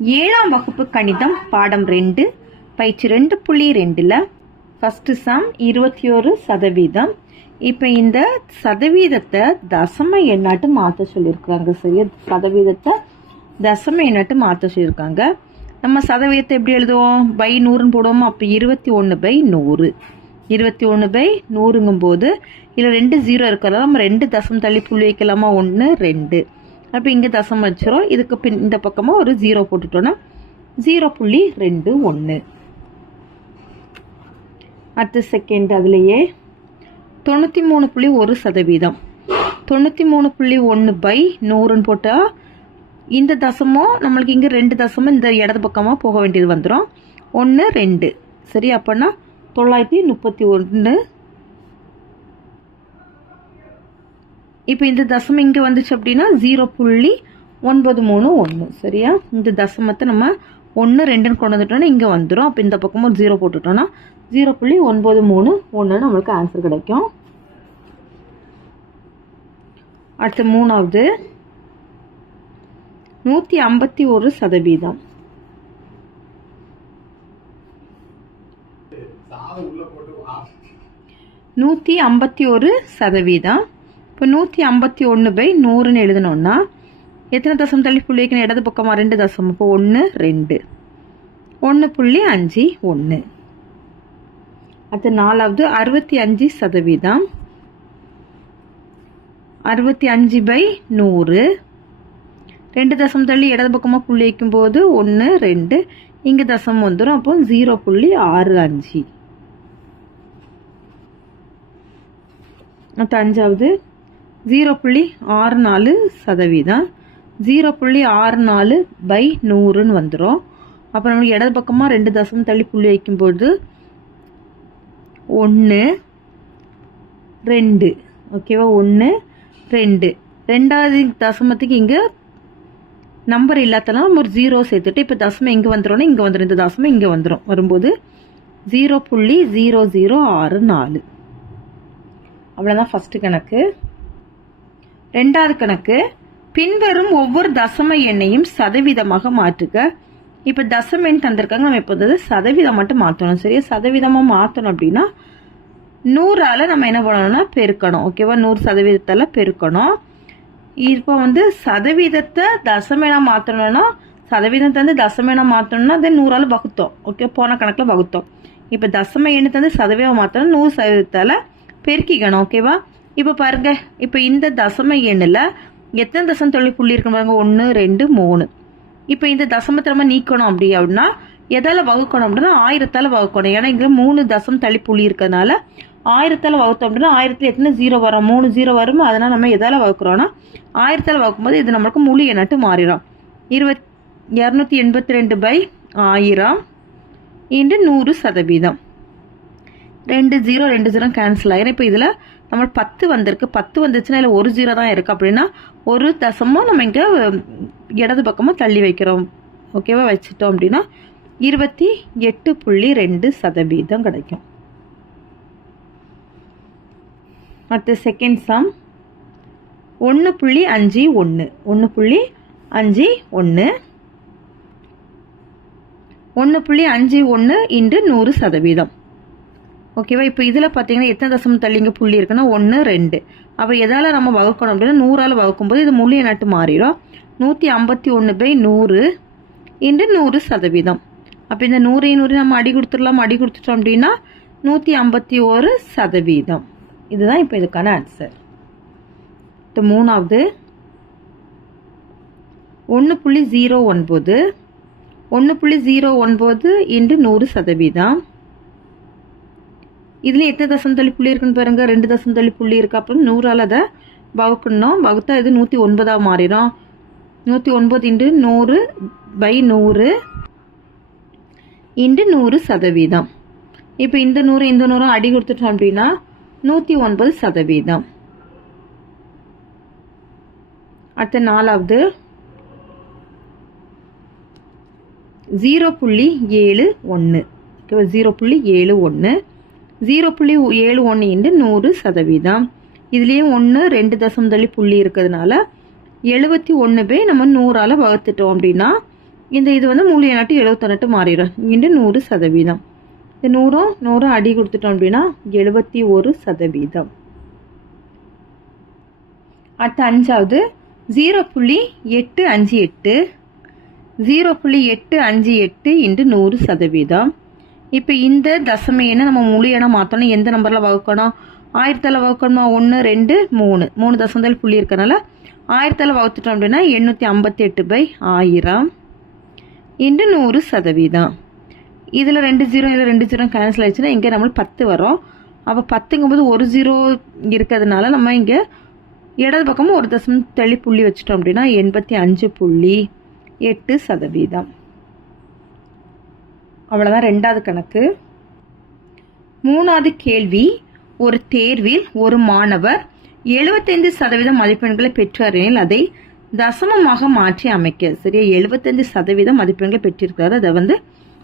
ஏழாம் வகுப்பு கணிதம் பாடம் ரெண்டு பயிற்சி ரெண்டு புள்ளி ரெண்டில் ஃபஸ்ட்டு சம் இருபத்தி ஒரு சதவீதம். இப்போ இந்த சதவீதத்தை தசம எண்ணாட்டு மாற்ற சொல்லியிருக்காங்க சரியா? சதவீதத்தை தசம எண்ணாட்டு மாற்ற சொல்லியிருக்காங்க. நம்ம சதவீதத்தை எப்படி எழுதுவோம்? பை நூறுன்னு போடுவோம்? அப்போ இருபத்தி ஒன்று பை நூறு. இருபத்தி ஒன்று பை நூறுங்கும் போது இதில் ரெண்டு ஜீரோ இருக்கிறதால நம்ம ரெண்டு தசம் தள்ளி புள்ளி வைக்கலாமா? ஒன்று ரெண்டு. அப்போ இங்கே தசம் வச்சிடும் இதுக்கு பின் இந்த பக்கமாக ஒரு ஜீரோ போட்டுட்டோன்னா ஜீரோ புள்ளி ரெண்டு ஒன்று அடுத்த செகண்ட் அதுலேயே தொண்ணூற்றி மூணு புள்ளி ஒரு சதவீதம். தொண்ணூற்றி மூணு புள்ளி ஒன்று பை நூறுன்னு போட்டால் இந்த தசமும் நம்மளுக்கு இங்கே ரெண்டு தசமும் இந்த இடது பக்கமாக போக வேண்டியது வந்துடும் ஒன்று ரெண்டு. சரி அப்போனா தொள்ளாயிரத்தி முப்பத்தி ஒன்று இப்போ இந்த தசமம் இங்கே வந்துச்சு அப்படின்னா ஜீரோ புள்ளி ஒன்பது மூணு ஒன்று சரியா? இந்த தசமத்தை நம்ம ஒன்று ரெண்டுன்னு கொண்டு வந்துட்டோம்னா இங்கே வந்துடும் அப்போ இந்த பக்கமும் ஒரு ஜீரோ போட்டுட்டோம்னா ஜீரோ புள்ளி ஒன்பது மூணு ஒன்று நம்மளுக்கு ஆன்சர் கிடைக்கும். அடுத்து மூணாவது. நூற்றி ஐம்பத்தி ஒரு சதவீதம். நூற்றி ஐம்பத்தி ஒரு சதவீதம். இப்போ நூற்றி ஐம்பத்தி ஒன்று பை நூறுன்னு எழுதணும்னா எத்தனை தசம் தள்ளி புள்ளி வைக்கணும்? இடது பக்கமாக ரெண்டு தசம் இப்போ ஒன்று ரெண்டு. ஒன்று புள்ளி அஞ்சு ஒன்று அடுத்து நாலாவது அறுபத்தி அஞ்சு சதவீதம். அறுபத்தி அஞ்சு பை நூறு. ரெண்டு தசம் தள்ளி இடது பக்கமாக புள்ளி வைக்கும்போது ஒன்று ரெண்டு. இங்கே தசம் வந்துடும் அப்போ ஜீரோ புள்ளி ஆறு அஞ்சு. அடுத்து அஞ்சாவது ஜீரோ புள்ளி ஆறு நாலு சதவீதம். ஜீரோ புள்ளி ஆறு நாலு பை நூறுன்னு வந்துடும் அப்புறம் நம்மளுக்கு இடது பக்கமாக ரெண்டு தசம் தள்ளி புள்ளி வைக்கும்போது ஒன்று ரெண்டு. ஓகேவா ஒன்று ரெண்டு. ரெண்டாவது தசமத்துக்கு இங்கே நம்பர் இல்லாதனால நம்ம ஒரு ஜீரோ சேர்த்துட்டு இப்போ தசமம் எங்கே வந்துடும்னா இங்கே வந்துடும் இந்த தசமம் இங்கே வந்துடும் வரும்போது ஜீரோ புள்ளி ஜீரோ ஜீரோ ஆறு நாலு. அவ்வளோதான் ஃபஸ்ட்டு கணக்கு. ரெண்டாவது கணக்கு பின்வரும் ஒவ்வொரு தசம எண்ணையும் சதவீதமாக மாற்றுக. இப்போ தசம எண் தந்திருக்காங்க நம்ம இப்போ வந்து சதவீதம் மட்டும் மாற்றணும். சரியா? சதவீதமாக மாற்றணும் அப்படின்னா நூறால் நம்ம என்ன பண்ணணும்னா பெருக்கணும். ஓகேவா நூறு சதவீதத்தால் பெருக்கணும். இப்போ வந்து சதவீதத்தை தசமேனா மாற்றணும்னா சதவீதத்தை வந்து தசமேனா மாற்றணும்னா அதை நூறால் வகுத்தோம். ஓகே போன கணக்கில் வகுத்தோம். இப்போ தசம எண்ணத்தை வந்து சதவீதம் மாற்றணும் நூறு சதவீதத்தால் பெருக்கிக்கணும். ஓகேவா இப்போ பாருங்க இப்போ இந்த தசம எண்ணில் எத்தனை தசம் தொழில் புள்ளி இருக்கு பாருங்க? ஒன்று ரெண்டு மூணு. இப்போ இந்த தசமத்தை நம்ம நீக்கணும் அப்படி அப்படின்னா எதால் வகுக்கணும் அப்படின்னா ஆயிரத்தால் வகுக்கணும். ஏன்னா இங்கே மூணு தசம் தள்ளி புள்ளி இருக்கிறதுனால ஆயிரத்தால் வகுத்தோம் அப்படின்னா ஆயிரத்தில் எத்தனை ஜீரோ வரும்? மூணு ஜீரோ வரும்? அதனால் நம்ம எதால் வகுக்கிறோன்னா ஆயிரத்தால் வகுக்கும்போது இது நம்மளுக்கு முழு எண்ணாட்டு மாறிடும். இருபத் இரநூத்தி எண்பத்தி ரெண்டு பை ஆயிரம் இன்று நூறு சதவீதம். ரெண்டு ஜீரோ ரெண்டு ஜீரோ கேன்சல் ஆகிடும் இப்போ இதில் நம்ம பத்து வந்திருக்கு. பத்து வந்துச்சுன்னா இல்லை ஒரு ஜீரோ தான் இருக்குது அப்படின்னா ஒரு தசமும் நம்ம இங்கே இடது பக்கமாக தள்ளி வைக்கிறோம். ஓகேவா வச்சுட்டோம் அப்படின்னா இருபத்தி எட்டு புள்ளி ரெண்டு சதவீதம் கிடைக்கும். அடுத்த செகண்ட் சம் ஒன்று புள்ளி அஞ்சு ஒன்று ஒன்று புள்ளி அஞ்சு ஒன்று ஒன்று புள்ளி அஞ்சு ஒன்று இன்று நூறு சதவீதம். ஓகேவா? இப்போ இதில் பார்த்தீங்கன்னா எத்தனை தசமம் தள்ளிங்க புள்ளி இருக்குன்னா ஒன்று ரெண்டு. அப்போ எதால் நம்ம வகுக்கணும் அப்படின்னா நூறால் வகுக்கும்போது இது முழு எண்ணாட்டு மாறிடும். நூற்றி ஐம்பத்தி ஒன்று பை நூறு இன்று நூறு சதவீதம். அப்போ இந்த நூறு நூறு நம்ம அடி கொடுத்துடலாம் அடி கொடுத்துட்டோம் அப்படின்னா நூற்றி ஐம்பத்தி ஒரு சதவீதம். இதுதான் இப்போ இதுக்கான ஆன்சர் இப்போ மூணாவது. ஒன்று புள்ளி ஜீரோ ஒன்பது. ஒன்று புள்ளி ஜீரோ ஒன்பது இன்று நூறு சதவீதம். இதில் எத்தனை தசம் தள்ளி புள்ளி இருக்குன்னு பாருங்க. ரெண்டு தசம் தள்ளி புள்ளி இருக்கு. அப்புறம் நூறால் அதை வகுக்கணும். வகுத்தா இது நூற்றி ஒன்பதாக மாறிடும். நூற்றி ஒன்பது இன்று நூறு பை நூறு இன்று நூறு சதவீதம். இப்போ இந்த நூறு இந்த நூறும் அடி கொடுத்துட்டோம் அப்படின்னா நூற்றி ஒன்பது சதவீதம். அடுத்த நாலாவது. ஜீரோ புள்ளி ஏழு ஒன்று ஓகேவா? ஜீரோ புள்ளி ஏழு ஒன்று ஜீரோ புள்ளி ஏழு ஒன்று இன்று நூறு சதவீதம். இதுலேயும் ஒன்று ரெண்டு தசம் தள்ளி புள்ளி இருக்கிறதுனால எழுபத்தி ஒன்று பே நம்ம நூறால் வகுத்துட்டோம் அப்படின்னா இந்த இது வந்து மூணு நாட்டு எழுபத்தெட்டு மாறிடும். இங்கிட்டு நூறு சதவீதம். இந்த நூறும் நூறும் அடி கொடுத்துட்டோம் அப்படின்னா எழுபத்தி ஒரு சதவீதம். அடுத்த அஞ்சாவது. ஜீரோ புள்ளி எட்டு அஞ்சு எட்டு. ஜீரோ புள்ளி எட்டு அஞ்சு எட்டு இன்று நூறு சதவீதம். இப்போ இந்த தசம நம்ம முழு எண்ணை மாற்றணும் எந்த நம்பரில் வகுக்கணும்? ஆயிரத்தில் வகுக்கணுமா? ஒன்று ரெண்டு மூணு. மூணு தசமத்தில் புள்ளி இருக்கனால ஆயிரத்தில் வகுத்துட்டோம் அப்படின்னா எண்ணூற்றி ஐம்பத்தி எட்டு பை ஆயிரம் இன்று நூறு சதவீதம். இதில் ரெண்டு ஜீரோ இதில் ரெண்டு ஜீரோ கேன்சல் ஆயிடுச்சுன்னா இங்கே நம்மளுக்கு பத்து வரும். அப்போ பத்துங்கும்போது ஒரு ஜீரோ இருக்கிறதுனால நம்ம இங்கே இடது பக்கமும் ஒரு தசமம் தள்ளி புள்ளி வச்சிட்டோம் அப்படின்னா எண்பத்தி அஞ்சு புள்ளி எட்டு சதவீதம். அவ்வளோதான் ரெண்டாவது கணக்கு. மூணாவது கேள்வி ஒரு தேர்வில் ஒரு மாணவர் எழுபத்தைந்து சதவீதம் மதிப்பெண்களை பெற்றாரில் அதை தசமமாக மாற்றி அமைக்க சரியா? எழுபத்தைந்து சதவீதம் மதிப்பெண்களை பெற்றிருக்கிறாரு. அதை வந்து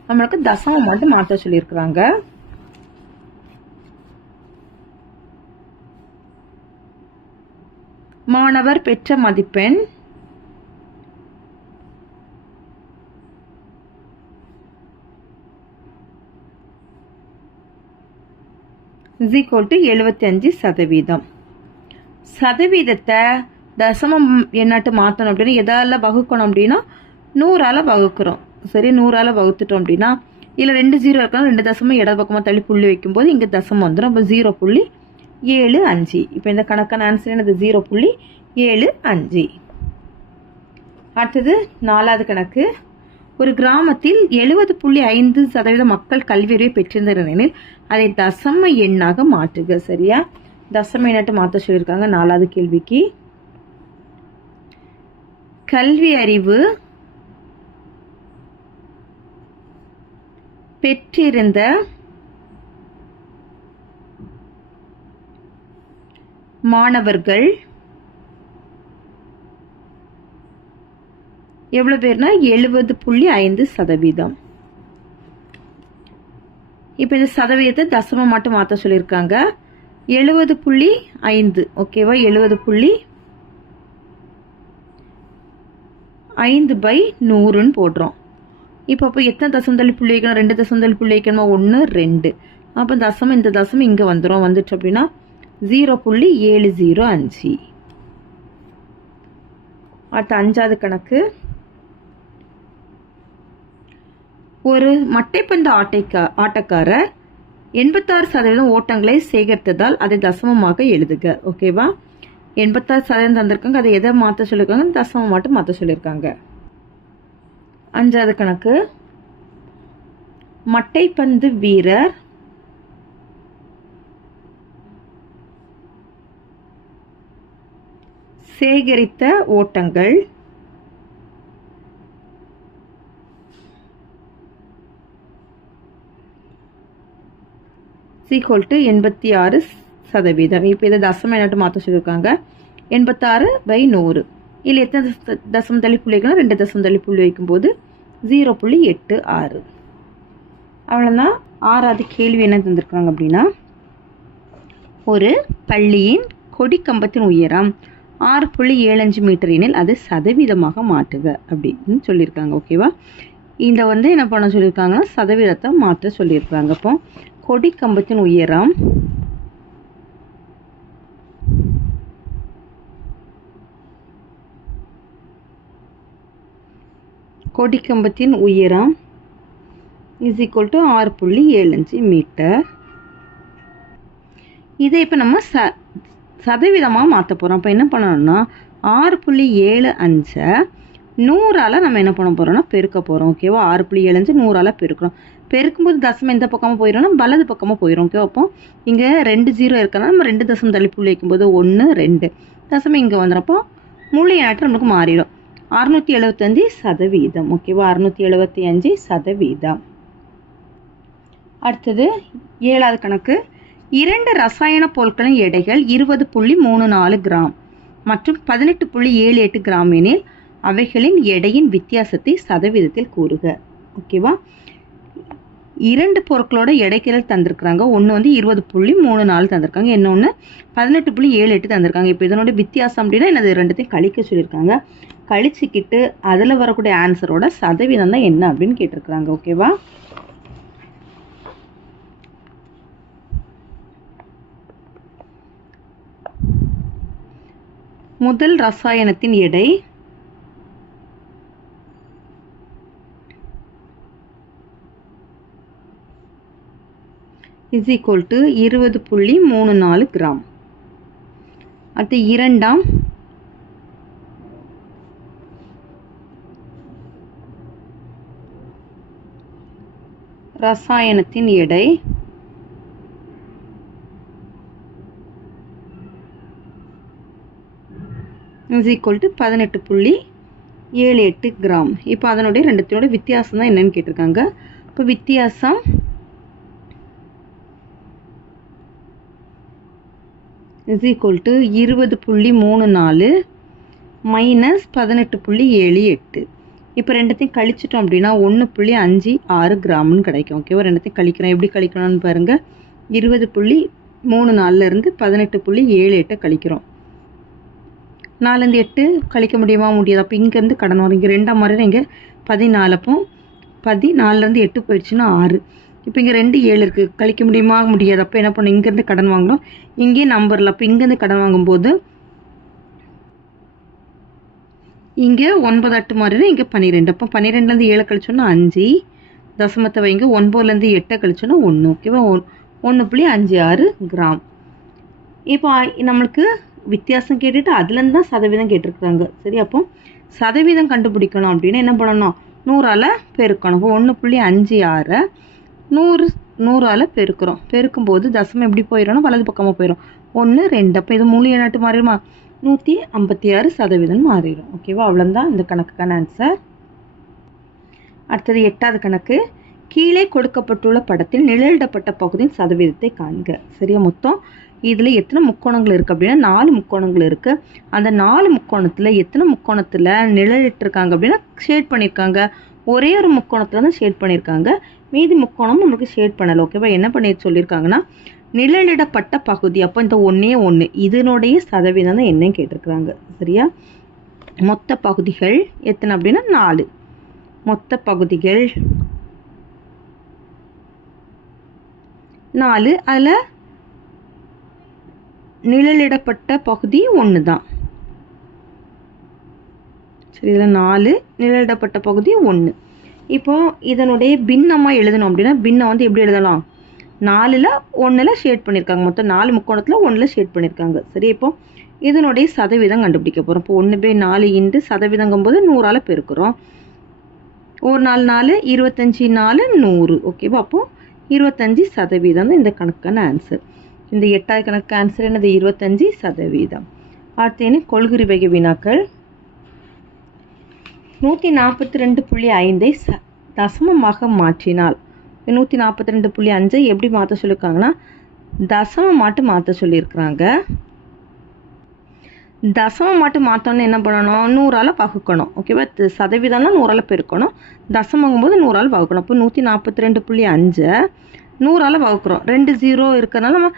நம்மளுக்கு தசமம் மட்டும் மாற்ற சொல்லியிருக்கிறாங்க. மாணவர் பெற்ற மதிப்பெண் இஸ் ஈக்குவல் டு எழுபத்தஞ்சு சதவீதம். சதவீதத்தை தசமம் என்னாட்டு மாற்றணும் அப்படின்னா எதால வகுக்கணும் அப்படின்னா நூறால் வகுக்கிறோம். சரி நூறால் வகுத்துட்டோம் அப்படின்னா இதில் ரெண்டு ஜீரோ இருக்கணும் ரெண்டு தசமம் இட பக்கமாக தள்ளி புள்ளி வைக்கும்போது இங்கே தசமம் வந்துடும் அப்போ ஜீரோ புள்ளி ஏழு அஞ்சு. இப்போ இந்த கணக்கான ஆன்சர் என்னது? ஜீரோ புள்ளி ஏழு அஞ்சு. அடுத்தது நாலாவது கணக்கு. ஒரு கிராமத்தில் எழுபது புள்ளி ஐந்து சதவீத மக்கள் கல்வியறிவை பெற்றிருந்தனில் அதை தசம எண்ணாக மாற்றுக சரியா? தசம எண்ணாட்டு மாற்ற சொல்லியிருக்காங்க நாலாவது கேள்விக்கு. கல்வி அறிவு பெற்றிருந்த மாணவர்கள் எவ்வளோ பேர்னா எழுபது புள்ளி ஐந்து சதவீதம். இப்போ இந்த சதவீதத்தை தசமம் மட்டும் மாற்ற சொல்லியிருக்காங்க. எழுபது புள்ளி ஐந்து ஓகேவா? எழுபது புள்ளி ஐந்து பை நூறுன்னு போடுறோம். இப்போ அப்போ எத்தனை தசம் தள்ளி புள்ளி வைக்கணும்? ரெண்டு தசம் தள்ளி புள்ளி வைக்கணுமா? ஒன்று ரெண்டு. அப்போ தசம் இந்த தசம் இங்கே வந்துடும் வந்துட்டு அப்படின்னா ஜீரோ புள்ளி ஏழு ஜீரோ அஞ்சு. அடுத்த அஞ்சாவது கணக்கு. ஒரு மட்டைப்பந்து ஆட்டைக்கா ஆட்டக்காரர் எண்பத்தாறு சதவீதம் ஓட்டங்களை சேகரித்ததால் அதை தசமமாக எழுதுக. ஓகேவா எண்பத்தாறு சதவீதம் தந்திருக்காங்க. அதை எதை மாற்ற சொல்லியிருக்காங்க தசமம் மட்டும் மாற்ற சொல்லியிருக்காங்க அஞ்சாவது கணக்கு. மட்டைப்பந்து வீரர் சேகரித்த ஓட்டங்கள். ஈக்குவல் டு எண்பத்தி ஆறு சதவீதம். இப்போ இதை தசம எண்ணாட்டு மாற்ற சொல்லியிருக்காங்க எண்பத்தாறு பை நூறு. இல்லை எத்தனை தசம் தள்ளி புள்ளி வைக்கணும்? ரெண்டு தசம் தள்ளி புள்ளி வைக்கும்போது ஜீரோ புள்ளி எட்டு ஆறு. அவ்வளோதான் ஆறாவது கேள்வி என்ன தந்திருக்காங்க அப்படின்னா ஒரு பள்ளியின் கொடிக்கம்பத்தின் உயரம் ஆறு புள்ளி ஏழஞ்சு மீட்டர் எனில் அது சதவீதமாக மாற்றுக அப்படின்னு சொல்லியிருக்காங்க ஓகேவா இந்த வந்து என்ன பண்ண சொல்லியிருக்காங்கன்னா சதவீதத்தை மாற்ற சொல்லியிருக்காங்க. அப்போ கொடி கம்பத்தின் உயரம் கொடிக்கம்பத்தின் உயரம் இஸ் ஈக்குவல் டு ஆறு புள்ளி ஏழு அஞ்சு மீட்டர். இதை இப்போ நம்ம ச சதவீதமாக மாற்ற போகிறோம் அப்போ என்ன பண்ணணும்னா ஆறு புள்ளி ஏழு அஞ்சை நூறால் நம்ம என்ன பண்ண போகிறோம்னா பெருக்க போகிறோம் ஓகேவா ஆறு புள்ளி ஏழு அஞ்சு நூறால் பெருக்கிறோம். பெருக்கும்போது தசமம் எந்த பக்கமாக போயிடும்னா வலது பக்கமாக போயிடும் ஓகே அப்போ இங்கே ரெண்டு ஜீரோ இருக்கனால நம்ம ரெண்டு தசம் தள்ளி புள்ளி வைக்கும்போது ஒன்று ரெண்டு. தசமம் இங்கே வந்துடுறப்போ முழு எண்ணாட்டு நம்மளுக்கு மாறிடும். அறுநூற்றி எழுபத்தஞ்சு சதவீதம். ஓகேவா அறுநூற்றி எழுபத்தி அஞ்சு சதவீதம். அடுத்தது ஏழாவது கணக்கு. இரண்டு ரசாயன பொருட்களின் எடைகள் இருபது புள்ளி மூணு நாலு கிராம் மற்றும் பதினெட்டு புள்ளி ஏழு எட்டு கிராம் எனில் அவைகளின் எடையின் வித்தியாசத்தை சதவீதத்தில் கூறுக. ஓகேவா இரண்டு பொருட்களோட இடைக்கிறல் தந்திருக்கிறாங்க. ஒன்று வந்து இருபது புள்ளி மூணு நாலு தந்திருக்காங்க. இன்னொன்று பதினெட்டு புள்ளி ஏழு எட்டு தந்திருக்காங்க. இப்போ இதனோட வித்தியாசம் அப்படின்னா என்னது? ரெண்டுத்தையும் கழிக்க சொல்லியிருக்காங்க. கழிச்சுக்கிட்டு அதில் வரக்கூடிய ஆன்சரோட சதவீதம் தான் என்ன அப்படின்னு கேட்டிருக்கிறாங்க. ஓகேவா முதல் ரசாயனத்தின் எடை இஸ் ஈக்குவல் டு இருபது புள்ளி மூணு நாலு கிராம். அடுத்து இரண்டாம். ரசாயனத்தின் எடை. இஸ் ஈக்குவல் டு பதினெட்டு புள்ளி ஏழு எட்டு கிராம். இப்போ அதனுடைய ரெண்டுத்தினோட வித்தியாசம் தான் என்னன்னு கேட்டிருக்காங்க. இப்போ வித்தியாசம் இஸ் ஈக்குவல் டு இருபது புள்ளி மூணு நாலு மைனஸ் பதினெட்டு புள்ளி ஏழு எட்டு. இப்போ ரெண்டுத்தையும் கழிச்சிட்டோம் அப்படின்னா ஒன்று புள்ளி அஞ்சு ஆறு கிராம்னு கிடைக்கும். ஓகேவா ரெண்டுத்தையும் கழிக்கிறோம். எப்படி கழிக்கணும்னு பாருங்கள் இருபது புள்ளி மூணு நாலுலேருந்து பதினெட்டு புள்ளி ஏழு எட்டை கழிக்கிறோம். நாலுலேருந்து எட்டு கழிக்க முடியுமா? முடியாது. அப்போ இங்கேருந்து கடன் வரும் இங்கே ரெண்டாம் மாதிரி இங்கே பதினாலப்போ பதினாலுலேருந்து எட்டு போயிடுச்சுன்னா ஆறு. இப்போ இங்கே ரெண்டு ஏழு இருக்குது கழிக்க முடியுமா? முடியாது. அப்போ என்ன பண்ணணும்? இங்கேருந்து கடன் வாங்கணும். இங்கேயே நம்பரில் அப்போ இங்கேருந்து கடன் வாங்கும்போது இங்கே ஒன்பது அட்டு மாதிரி இங்கே பன்னிரெண்டு. அப்போ பன்னிரெண்டுலேருந்து ஏழு கழிச்சோன்னா அஞ்சு. தசமத்தை வைங்க. ஒன்பதுலேருந்து எட்டை கழிச்சோன்னா ஒன்று ஓகேவா ஒன் ஒன்று புள்ளி அஞ்சு ஆறு கிராம். இப்போ நம்மளுக்கு வித்தியாசம் கேட்டுட்டு அதுலேருந்து தான் சதவீதம் கேட்டிருக்காங்க. சரி அப்போ சதவீதம் கண்டுபிடிக்கணும் அப்படின்னு என்ன பண்ணணும்? நூறால் பெருக்கணும். இப்போ ஒன்று புள்ளி அஞ்சு ஆறை நூறு நூறால் பெருக்கிறோம். பெருக்கும்போது தசமம் எப்படி போயிடணும் வலது பக்கமாக போயிடும். ஒன்று ரெண்டு. அப்போ இது மூணு எண்ணாட்டு மாறிடுமா? நூற்றி ஐம்பத்தி ஆறு சதவீதம் மாறிடும். ஓகேவா அவ்வளோதான் இந்த கணக்குக்கான ஆன்சர் அடுத்தது எட்டாவது கணக்கு. கீழே கொடுக்கப்பட்டுள்ள படத்தில் நிழலிடப்பட்ட பகுதியின் சதவீதத்தை காண்க. சரியா மொத்தம்? இதில் எத்தனை முக்கோணங்கள் இருக்குது அப்படின்னா நாலு முக்கோணங்கள் இருக்குது அந்த நாலு முக்கோணத்தில் எத்தனை முக்கோணத்தில் நிழலிட்டிருக்காங்க அப்படின்னா ஷேட் பண்ணியிருக்காங்க. ஒரே ஒரு முக்கோணத்தில் தான் ஷேட் பண்ணியிருக்காங்க. மீதி முக்கோணம் நம்மளுக்கு ஷேட் பண்ணலை ஓகேவா என்ன பண்ணி சொல்லியிருக்காங்கன்னா நிழலிடப்பட்ட பகுதி அப்போ இந்த ஒன்றே ஒன்று இதனுடைய சதவீதம் தான் என்னன்னு கேட்டிருக்கிறாங்க. சரியா? மொத்த பகுதிகள் எத்தனை அப்படின்னா நாலு. மொத்த பகுதிகள் நாலு. அதில் நிழலிடப்பட்ட பகுதி ஒன்று தான் சரி இதில் நாலு நிழலிடப்பட்ட பகுதி ஒன்று இப்போ இதனுடைய பின்னமாக எழுதணும் அப்படின்னா பின்னம் வந்து எப்படி எழுதலாம்? நாலில் ஒன்றில் ஷேட் பண்ணியிருக்காங்க மொத்தம் நாலு முக்கோணத்தில் ஒன்றில் ஷேட் பண்ணியிருக்காங்க சரி இப்போ இதனுடைய சதவீதம் கண்டுபிடிக்க போகிறோம் இப்போ ஒன்று பை நாலு இன்ட்டு சதவீதங்கும் போது நூறால் பெருக்கிறோம். ஒரு நாலு நாலு இருபத்தஞ்சி நாலு நூறு. ஓகேவா அப்போது இருபத்தஞ்சி சதவீதம் தான் இந்த கணக்கான ஆன்சர் இந்த எட்டாவது கணக்கு ஆன்சர் என்னது? இருபத்தஞ்சி சதவீதம். அடுத்து என்ன? கொள்குறி வகை வினாக்கள். நூற்றி நாற்பத்தி ரெண்டு புள்ளி ஐந்தை ச தசமமாக மாற்றினால் நூற்றி நாற்பத்தி ரெண்டு புள்ளி அஞ்சை எப்படி மாற்ற சொல்லியிருக்காங்கன்னா தசமம் மட்டும் மாற்ற சொல்லியிருக்கிறாங்க. தசமம் மட்டும் மாற்றோன்னு என்ன பண்ணணும்? நூறால் பகுக்கணும். ஓகேவா த- சதவீதம்னா நூறால் பெருக்கணும். தசமங்கும் போது நூறால் பகுக்கணும். அப்போ நூற்றி நாற்பத்தி ரெண்டு புள்ளி அஞ்சை நூறால் வகுக்கிறோம் ரெண்டு ஜீரோ இருக்கிறனால நம்ம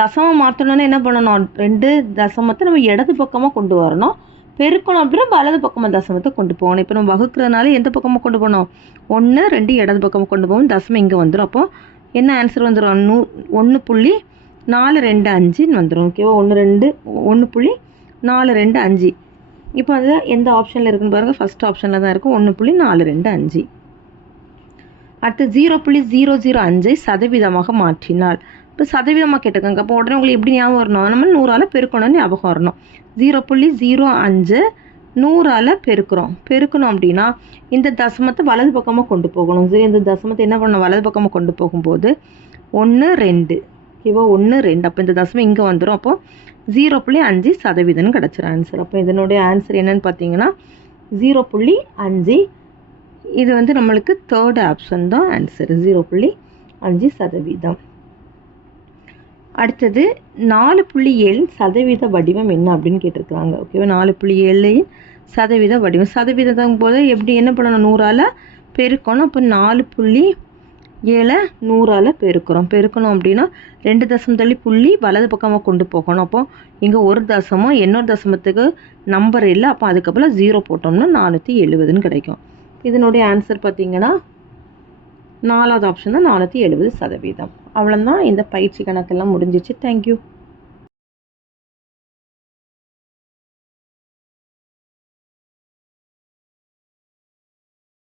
தசமம் மாற்றணும்னா என்ன பண்ணணும்? ரெண்டு தசமத்தை நம்ம இடது பக்கமாக கொண்டு வரணும். பெருக்கணும் அப்படின்னா வலது பக்கமாக தசமத்தை கொண்டு போகணும். இப்போ நம்ம வகுக்கிறதுனால எந்த பக்கமாக கொண்டு போகணும்? ஒன்று ரெண்டு இடது பக்கமாக கொண்டு போகும். தசமம் இங்கே வந்துடும் அப்போ என்ன ஆன்சர் வந்துடும் நூ ஒன்று புள்ளி நாலு ரெண்டு அஞ்சுன்னு வந்துடும் ஓகேவா ஒன்று ரெண்டு ஒன்று புள்ளி நாலு ரெண்டு அஞ்சு. இப்போ அது எந்த ஆப்ஷனில் இருக்குன்னு பாருங்கள் ஃபஸ்ட் ஆப்ஷனில் தான் இருக்கும். ஒன்று புள்ளி நாலு ரெண்டு அஞ்சு. அடுத்து ஜீரோ புள்ளி ஜீரோ ஜீரோ அஞ்சை சதவீதமாக மாற்றினால். இப்போ சதவீதமாக கேட்டுக்கோங்க அப்போ உடனே உங்களுக்கு எப்படி ஞாபகம் வரணும்? நம்ம நூறால் பெருக்கணும்னு ஞாபகம் வரணும். ஜீரோ புள்ளி ஜீரோ அஞ்சு நூறால் பெருக்கிறோம். பெருக்கணும் அப்படின்னா இந்த தசமத்தை வலது பக்கமாக கொண்டு போகணும். சரி இந்த தசமத்தை என்ன பண்ணணும்? வலது பக்கமாக கொண்டு போகும்போது ஒன்று ரெண்டு. ஓகேவா? ஒன்று ரெண்டு. அப்போ இந்த தசமம் இங்கே வந்துடும் அப்போ ஜீரோ புள்ளி அஞ்சு சதவீதம்னு கிடச்சிரு ஆன்சர் அப்போ இதனுடைய ஆன்சர் என்னன்னு பார்த்தீங்கன்னா ஜீரோ புள்ளி அஞ்சு. இது வந்து நம்மளுக்கு தேர்ட் ஆப்ஷன் தான் ஆன்சர் ஜீரோ புள்ளி அஞ்சு சதவீதம். அடுத்தது நாலு புள்ளி ஏழின் சதவீத வடிவம் என்ன அப்படின்னு கேட்டிருக்கிறாங்க. ஓகேவா நாலு புள்ளி ஏழு சதவீத வடிவம். சதவீதம் போது எப்படி என்ன பண்ணணும்? நூறால் பெருக்கணும். அப்போ நாலு புள்ளி ஏழை நூறால் பெருக்கிறோம். பெருக்கணும் அப்படின்னா ரெண்டு தசம் தள்ளி புள்ளி வலது பக்கமாக கொண்டு போகணும். அப்போ இங்கே ஒரு தசமம் இன்னொரு தசமத்துக்கு நம்பர் இல்லை. அப்போ அதுக்கப்புறம் ஜீரோ போட்டோம்னா நானூற்றி எழுபதுன்னு கிடைக்கும். இதனுடைய ஆன்சர் பார்த்தீங்கன்னா நாலாவது ஆப்ஷன் தான் நானூற்றி எழுபது சதவீதம். அவ்வளோதான் இந்த பயிற்சி கணக்கெல்லாம் முடிஞ்சிச்சு. தேங்க்யூ